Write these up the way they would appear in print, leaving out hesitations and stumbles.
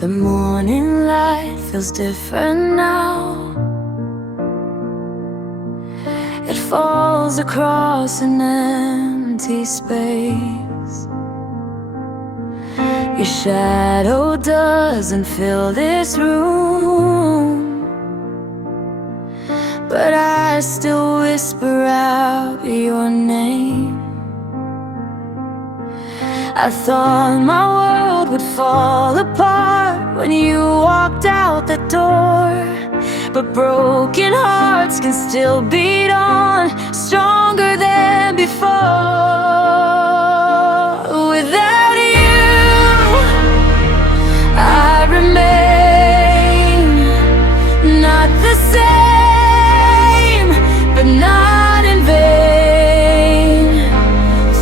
The morning light feels different now. It falls across an empty space. Your shadow doesn't fill this room, but I still whisper out your name. I thought my world would fall apart when you walked out the door, but broken hearts can still beat on, stronger than before. Without you, I remain not the same, but not in vain.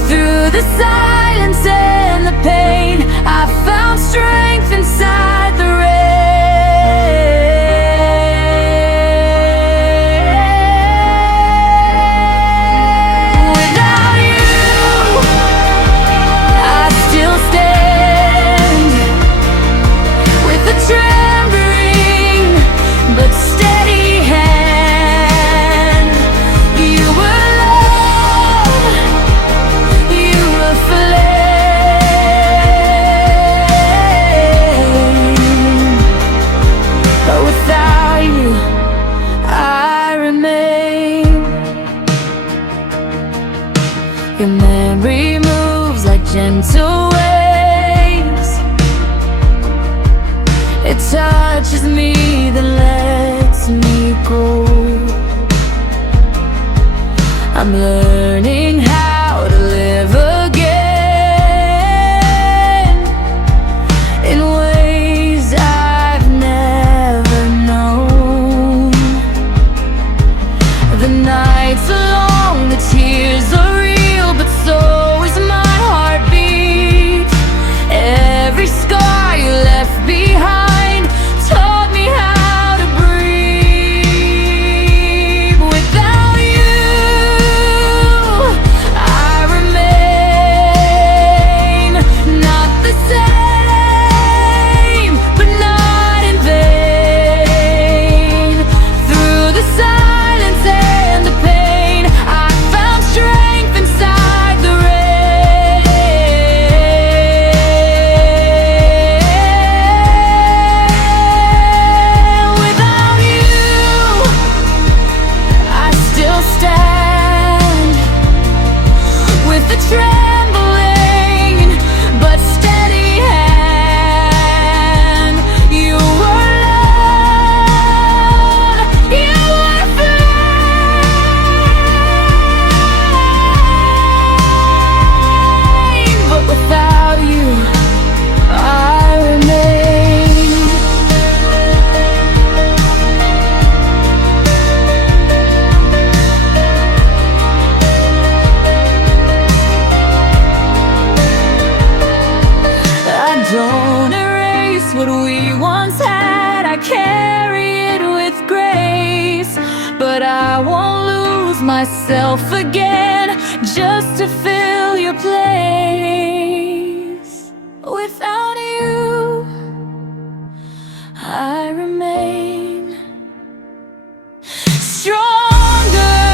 Through the silence and the pain, I found strength inside the rain. Without you, I still stand with a trembling but steady hand. You were love, you were flame, but without you, I remain. Your memory moves like gentle waves. It touches me, then lets me go. I'm learning how to live again in ways I've never known. The nights are long, the tears are real, but so is my heartbeat. Every scar you left behind taught me how to breathe. Without you, I remain not the same, but not in vain. Through the silence and the pain, I found strength inside the rain. Without you, I still stand with a trembling but steady hand. You were love, you were flame, but without you, I remain. I don't erase what we once had, I carry it with grace. But I won't lose myself again just to fill your place. Without you, I remain stronger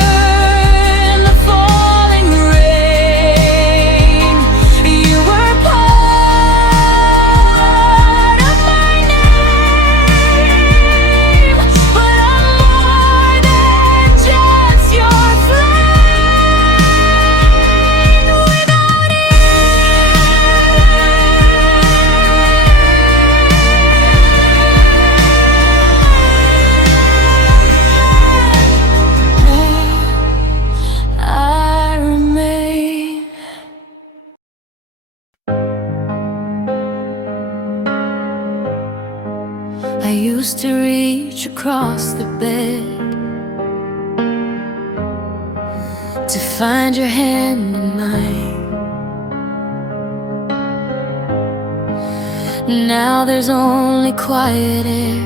in the falling rain. You were part of my name, but I'm more than just your flame. Without you, I remain. I used to reach across the bed to find your hand in mine. Now there's only quiet air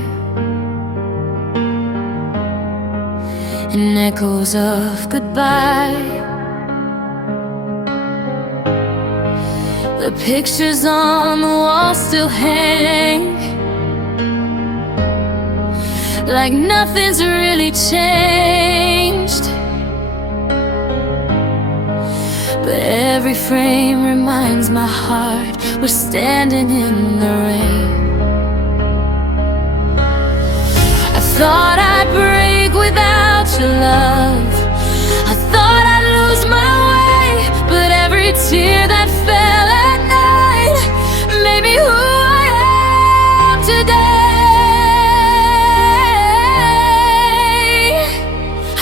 and echoes of goodbye. The pictures on the wall still hang, like nothing's really changed. But every frame reminds my heart we're standing in the rain. I thought I'd break without your love. I thought I'd lose my way, but every tear that fell at night made me who I am today.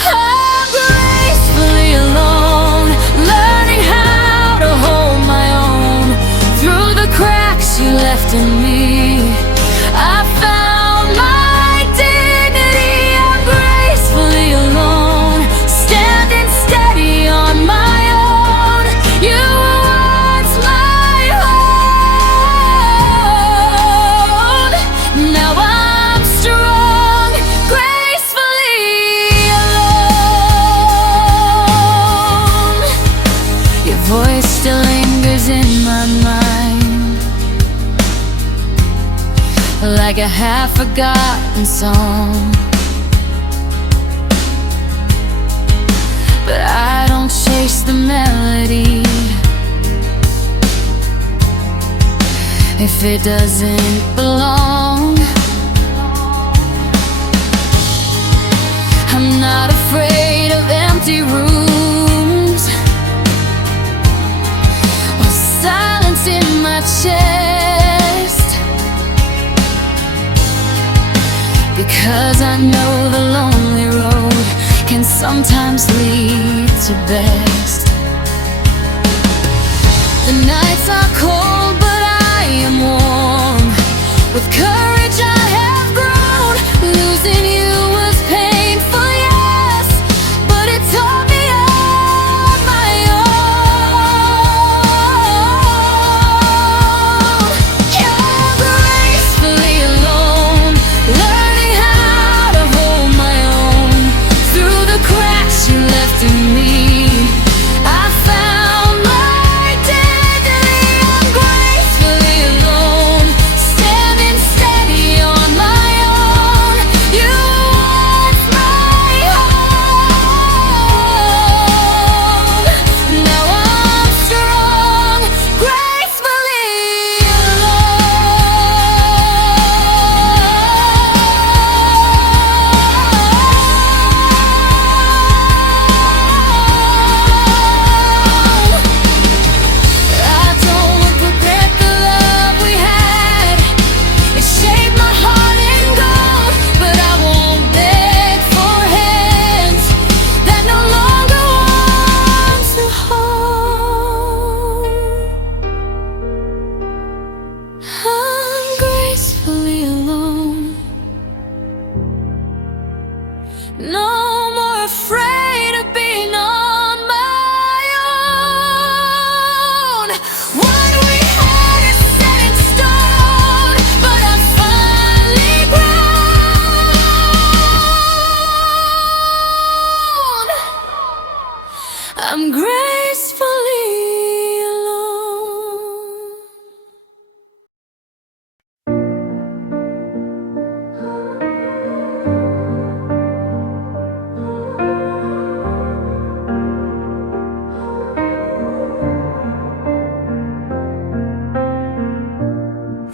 I'm gracefully alone, learning how to hold my own. Through the cracks you left in me, I found my dignity. I'm gracefully alone, standing steady on my own. You were once my own. Now I'm strong, gracefully alone. Your voice still lingers in my mind, like a half-forgotten song. But I don't chase the melody if it doesn't belong. I'm not afraid of empty rooms or silence in my chest, because I know the lonely road can sometimes lead to best. The nights are cold, but I am warm. With courage I have grown. Losing you was painful, yes, but it taught me on my own. You're gracefully alone, learning how to hold my own. Through the cracks you left in me, I found my dignity. I'm gracefully alone, standing steady on my own. You were once my own. Now I'm strong, gracefully alone. I don't regret the love we had. It shaped my heart in gold, but I won't beg for hands that no longer want to hold. I'm gracefully alone, no more afraid of being on my own. What we had is set in stone, but I'm finally grown. I'm gracefully alone.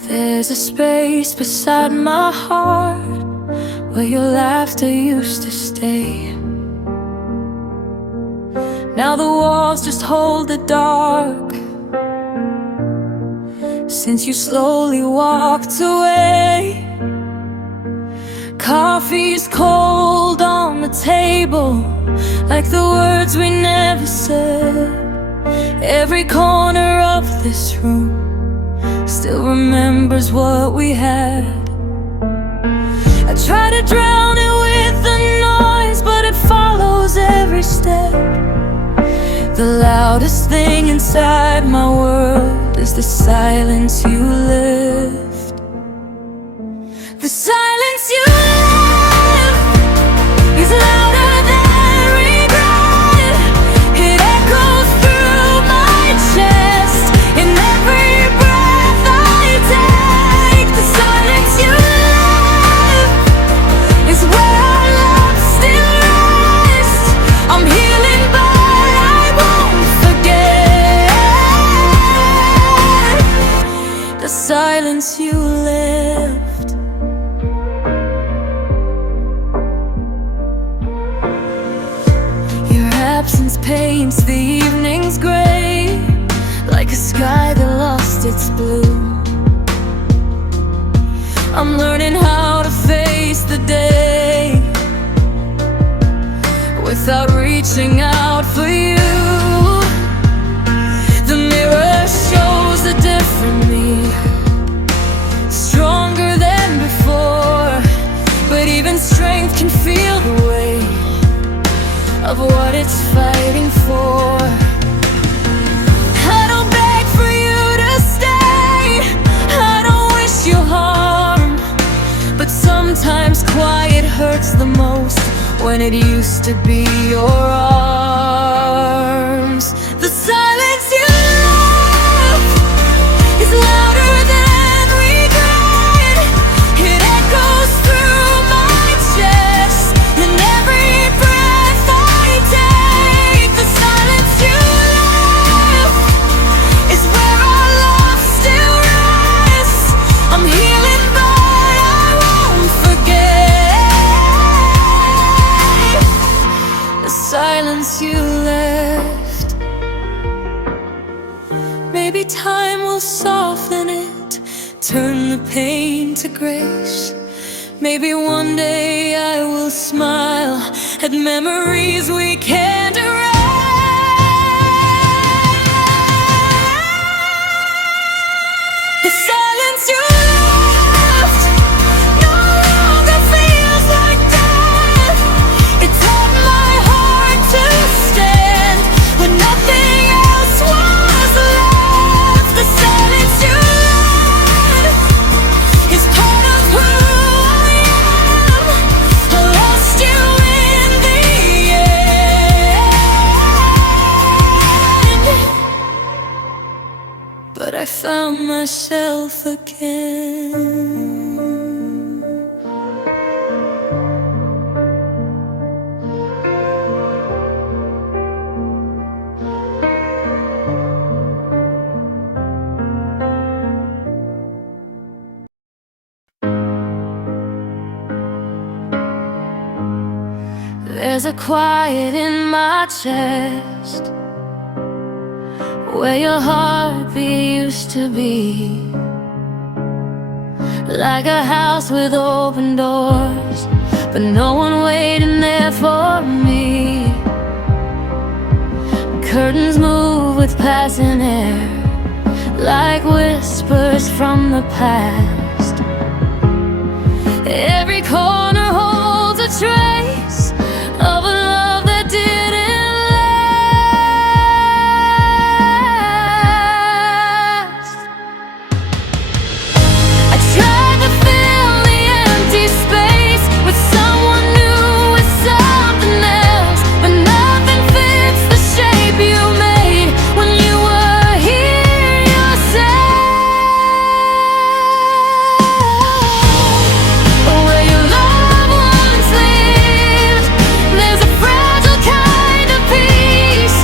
There's a space beside my heart where your laughter used to stay. Now the walls just hold the dark, since you slowly walked away. Coffee's cold on the table, like the words we never said. Every corner of this room still remembers what we had. I try to drown it with the noise, but it follows every step. The loudest thing inside my world is the silence you left. The silence you left is louder than regret. It echoes through my chest in every breath I take. The silence you left is distance paints the evenings gray, like a sky that lost its blue. I'm learning how to face the day without reaching out for you. The mirror shows a different me, stronger than before, but even strength can feel the weight of what it's fighting for. I don't beg for you to stay, I don't wish you harm, but sometimes quiet hurts the most when it used to be your arms. The silence you left is louder than regret. It echoes through my chest in every breath I take. The silence you left is where our love still rests. I'm healing but I won't forget the silence you left. Maybe time will soften it, turn the pain to grace. Maybe one day I will smile at memories we can't erase. The silence you left no longer feels like death. It taught my heart to stand when nothing else was left. The silence you left is part of who I am. I lost you in the end, but I found myself again. There's a quiet in my chest where your heartbeat used to be, like a house with open doors, but no one waiting there for me. Curtains move with passing air, like whispers from the past. Every corner holds a trace of a love that didn't last. I tried to fill the empty space with someone new, with something else, but nothing fits the shape you made when you were here yourself. Where your love once lived, there's a fragile kind of peace,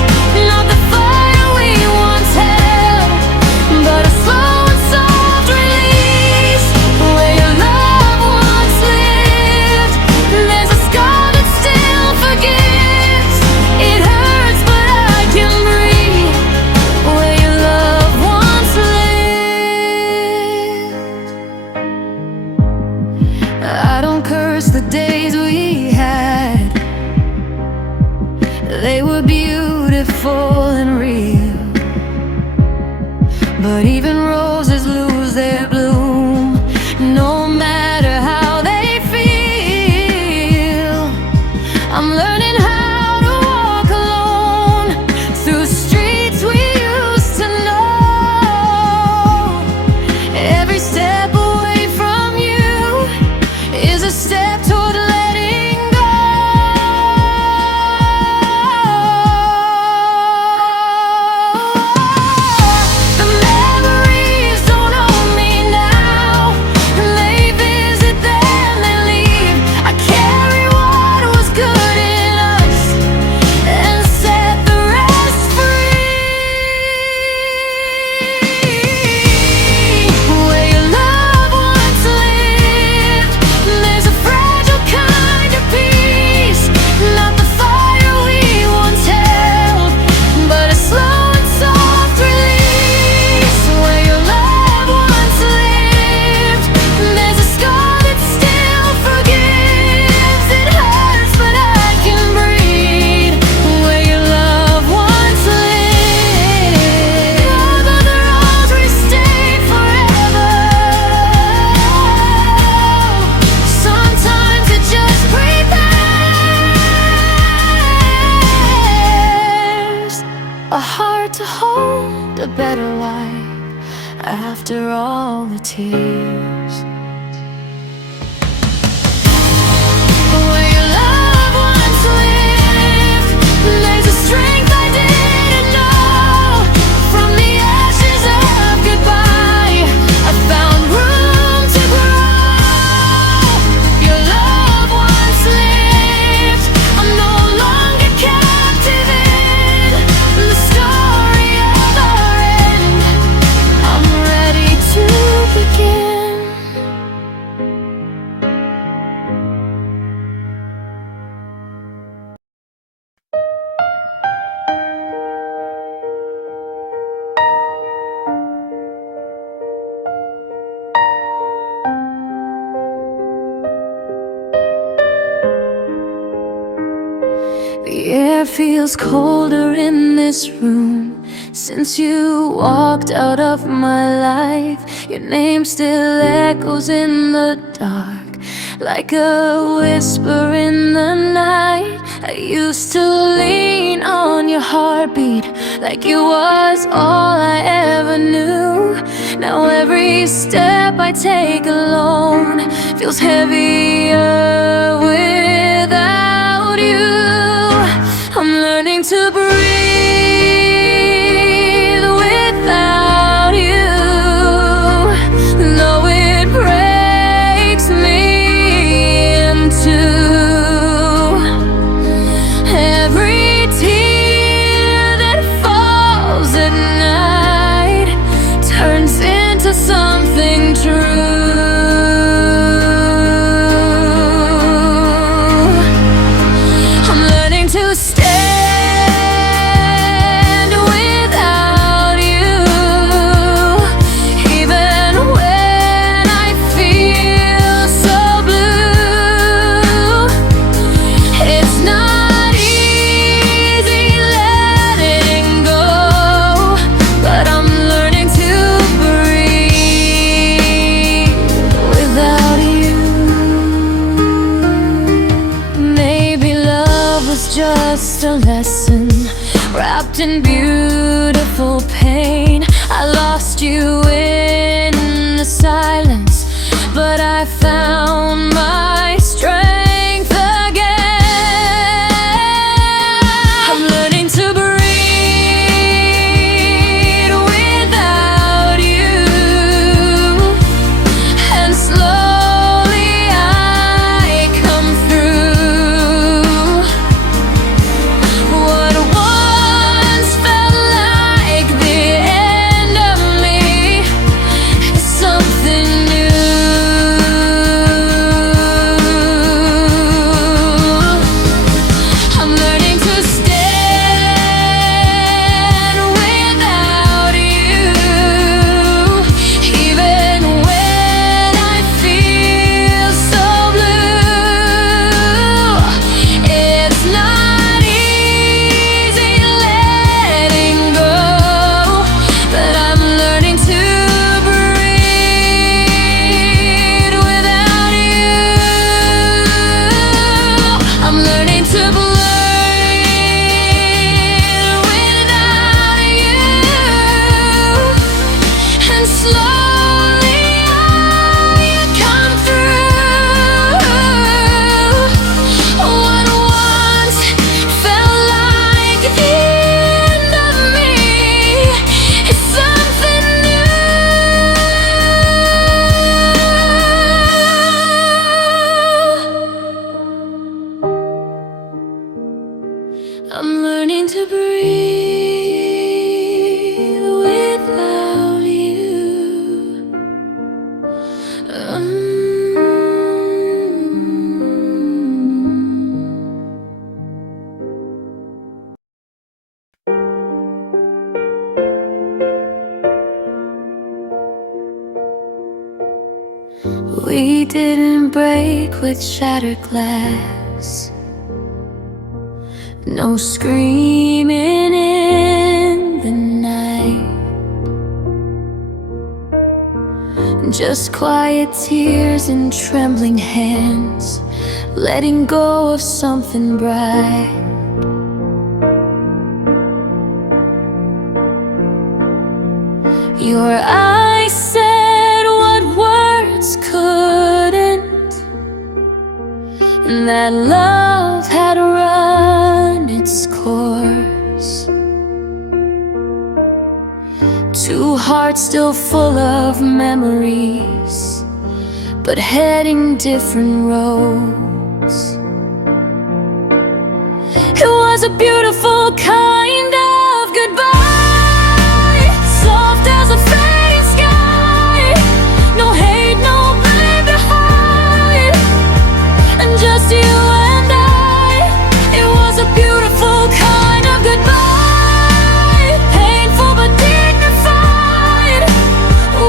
not the fire we once held, but a slow and soft release. Where your love once lived, there's a scar that still forgives. It hurts but I can breathe. Where your love once lived. I don't curse the days we had, they were beautiful and real, but even roses lose their bloom, no matter how they feel. I'm learning how to walk alone through streets we used to know. Every step away from you is a step toward letting go. The memory a better life after all the tears. Where your loved ones live, there's a strength I didn't know. From the ashes of goodbye, I found room to grow. Your loved ones lived, I'm no longer captive in the story of our end. I'm ready to begin. The air feels colder in this room since you walked out of my life. Your name still echoes in the dark, like a whisper in the night. I used to lean on your heartbeat like it was all I ever knew. Now every step I take alone feels heavier without you. I'm learning to breathe without you, though it breaks me in two. Every tear that falls at night turns into something true. I'm learning to stand without you, even when I feel so blue. It's not easy letting go, but I'm learning to breathe without you. Maybe love was just a lesson wrapped in beautiful pain. I lost you in the silence, but I found my strength again. I'm learning to breathe without you, and slowly I come through. What once felt like the end of me is something new. I'm learning to stand without you, even when I feel so blue. It's not easy letting go, but I'm learning to breathe without you. I'm learning to breathe without you, and slowly I come through. What once felt like the end of me is something new. I'm learning to breathe without you. We didn't break with shattered glass, no screaming in the night, just quiet tears and trembling hands, letting go of something bright. Your eyes said what words couldn't, and that love had run its course. Two hearts still full of memories, but heading different roads. It was a beautiful kind of goodbye, soft as a fading sky. No hate, no blame to hide, and just you and I. It was a beautiful kind of goodbye, painful but dignified.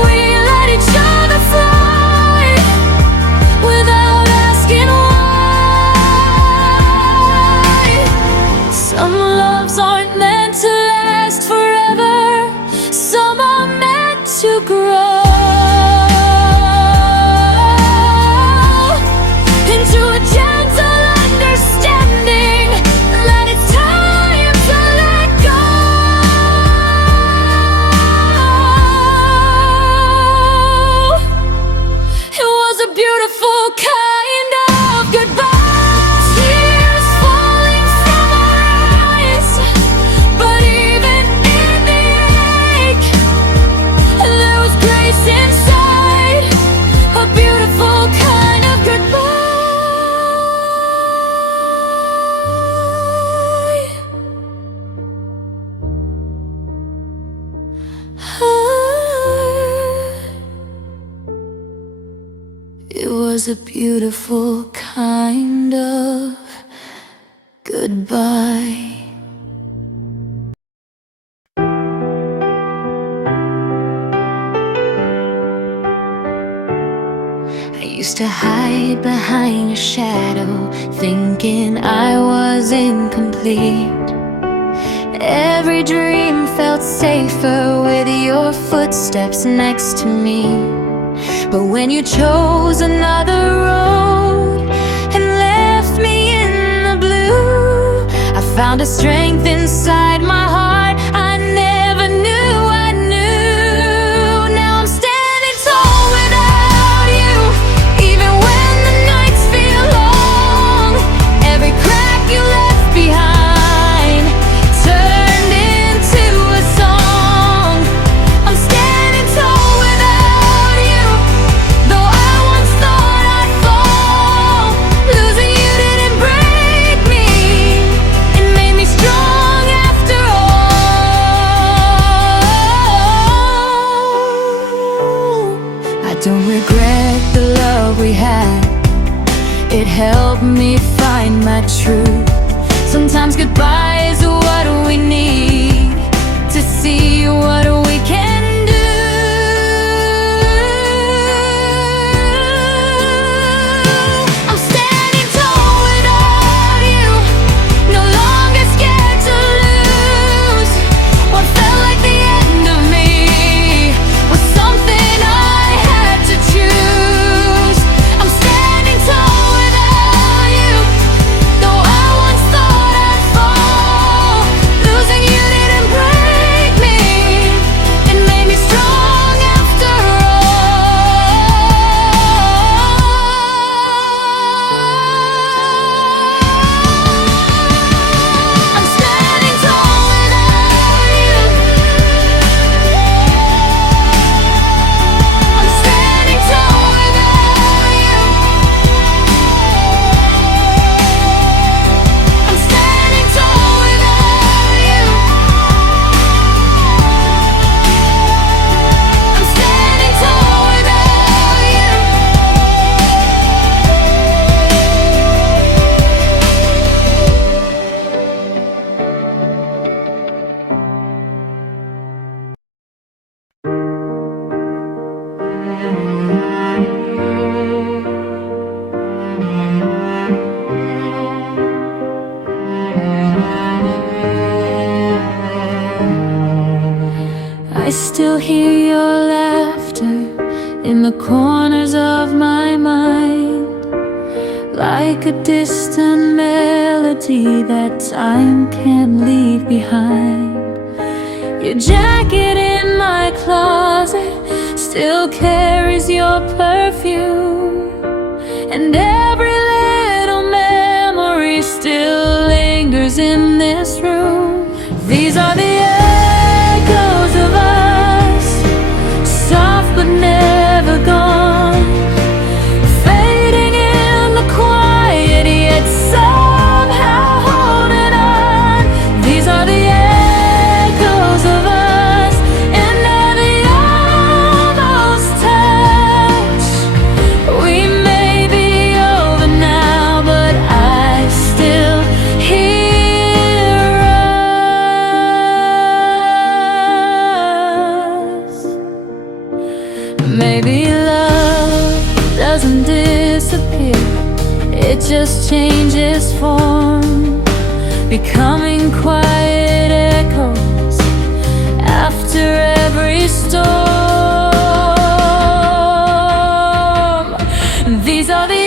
We let each other fly without asking why. Some loves aren't meant to last forever, some are meant to grow into a gentle understanding that it's time to let go. It was a beautiful kind of goodbye. Tears falling from our eyes, but even in the ache, there was grace inside. A beautiful kind of goodbye. It was a beautiful kind of goodbye. I used to hide behind a shadow, thinking I was incomplete. Every dream felt safer with your footsteps next to me. But when you chose another road and left me in the blue, I found a strength inside my heart I never knew I knew. Now I'm standing tall without you, even when the nights feel long. Every crack you left behind turned into a song. I'm standing tall without you, though I once thought I'd fall. Losing you didn't break me, it made me strong after all. I don't regret the love we had, it helped me find my truth. Sometimes goodbye is what we need to see what we can do. I'm standing tall without you, no longer scared to lose. What felt like the end of me was something I had to choose. I'm standing tall without you, though I once thought I'd fall. Losing you didn't break me, it made me strong after all. I'm standing tall without you. I'm standing tall without you. I'm standing tall without you. I'm standing tall without you. I still hear your laughter in the corners of my mind, like a distant melody that time can't leave behind. Your jacket in in my closet still carries your perfume, and every little memory still lingers in this room. These are the echoes of us, soft but never gone, fading in the quiet yet somehow holding on. These are the echoes of us in every almost touch. We may be over now, but I still hear us. Maybe love doesn't disappear, it just changes form, becoming quiet echoes after every storm. These are the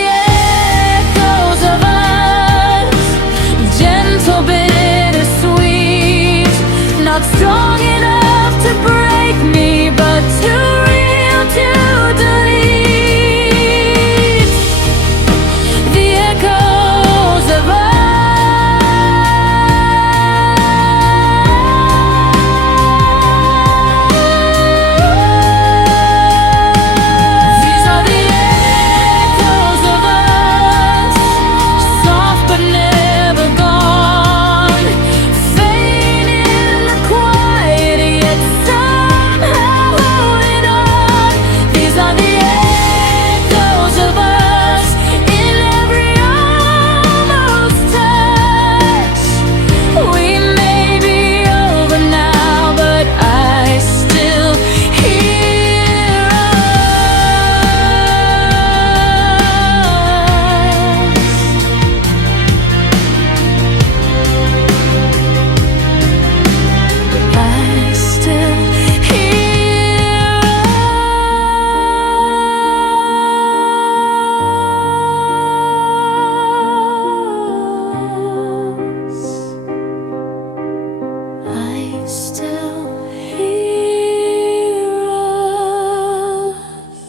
echoes of us, gentle, bittersweet, not strong enough to break me, but too real to delete. The echoes of us. These are the echoes of us, soft but never gone, fading in the quiet yet somehow holding on. These are the echoes of us in every almost touch. We may be over now, but I still hear us. I still hear us. I still hear us.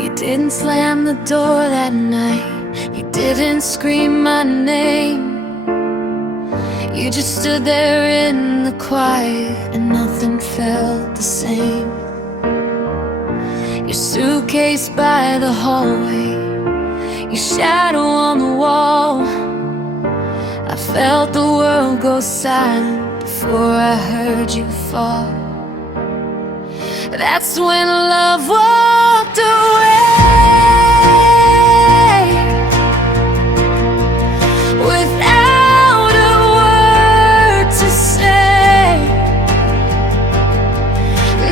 You didn't slam the door that night, you didn't scream my name. You just stood there in the quiet and nothing felt the same. Your suitcase by the hallway, your shadow on the wall. I felt the world go silent before I heard you fall. That's when love walked away, without a word to say.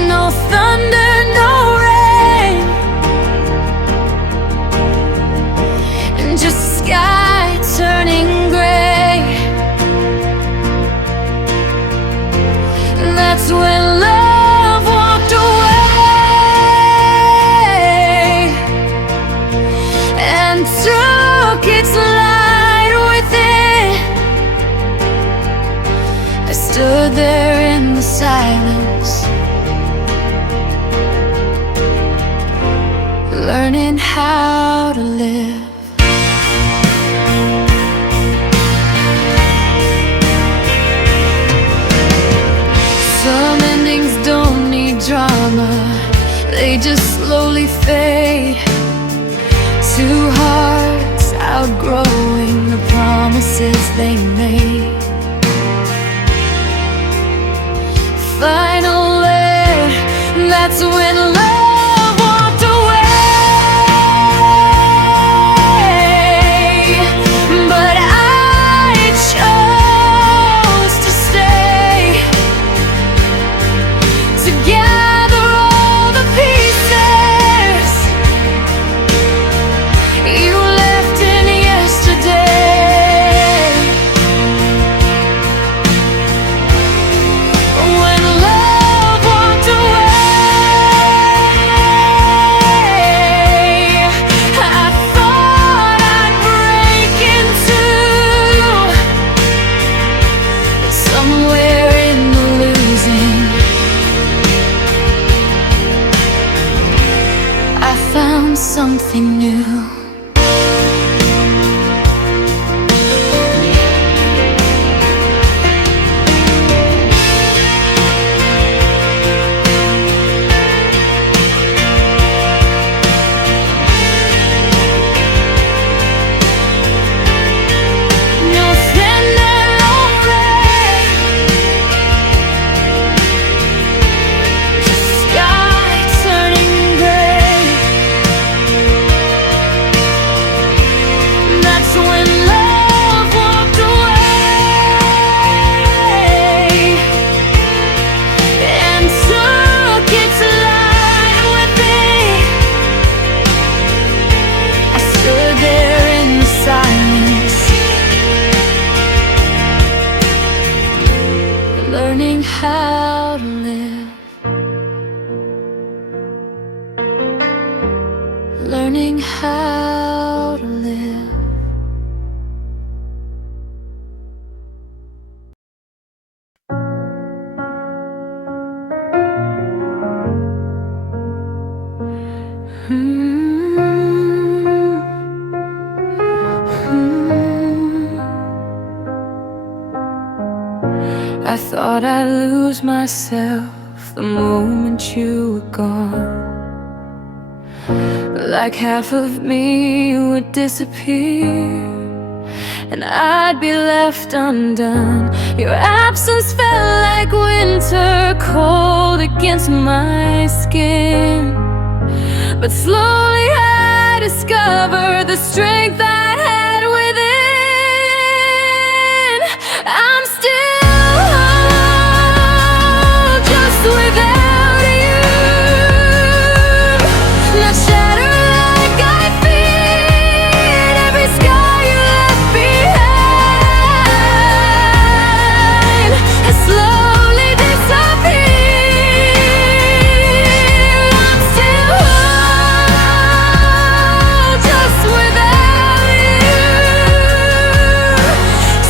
No thunder, no rain, and just sky turning gray. That's when love walked away and took its light with it. I stood there in the silence, learning how to live. Some endings don't need drama, they just slowly fade. Two hearts outgrowing the promises they made. Finally, that's when love walked away. But I chose to stay, to gather all the pieces you left in yesterday. When love walked away, something new. Learning how to live, learning how to live. I thought I'd lose myself the moment you were gone. Like half of me would disappear and I'd be left undone. Your absence felt like winter, cold against my skin. But slowly I discovered the strength I had within. I'm still without you, not shattered like I feared. Every scar you left behind has slowly disappeared. I'm still whole, just without you,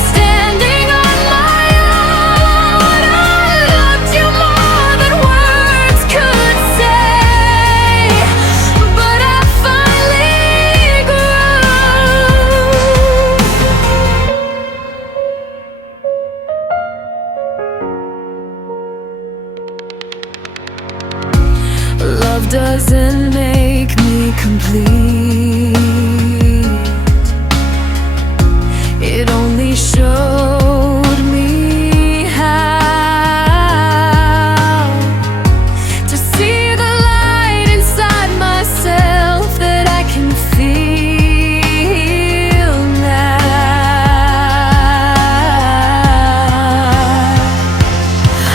standing on my own. I loved you more than words could say, but I finally grew. Love doesn't make me complete, it only showed me how to see the light inside myself that I can feel now.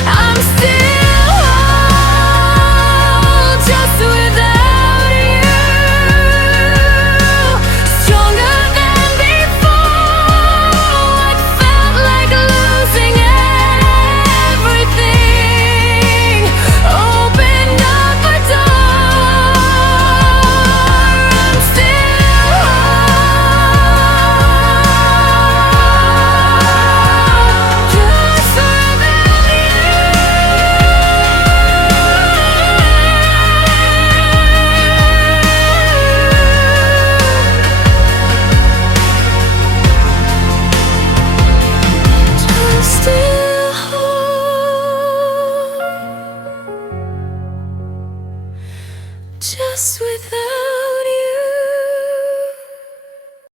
I'm still whole, just without you, stronger than before. What felt like losing everything opened up a door. I'm still whole, just without you. Still whole, just without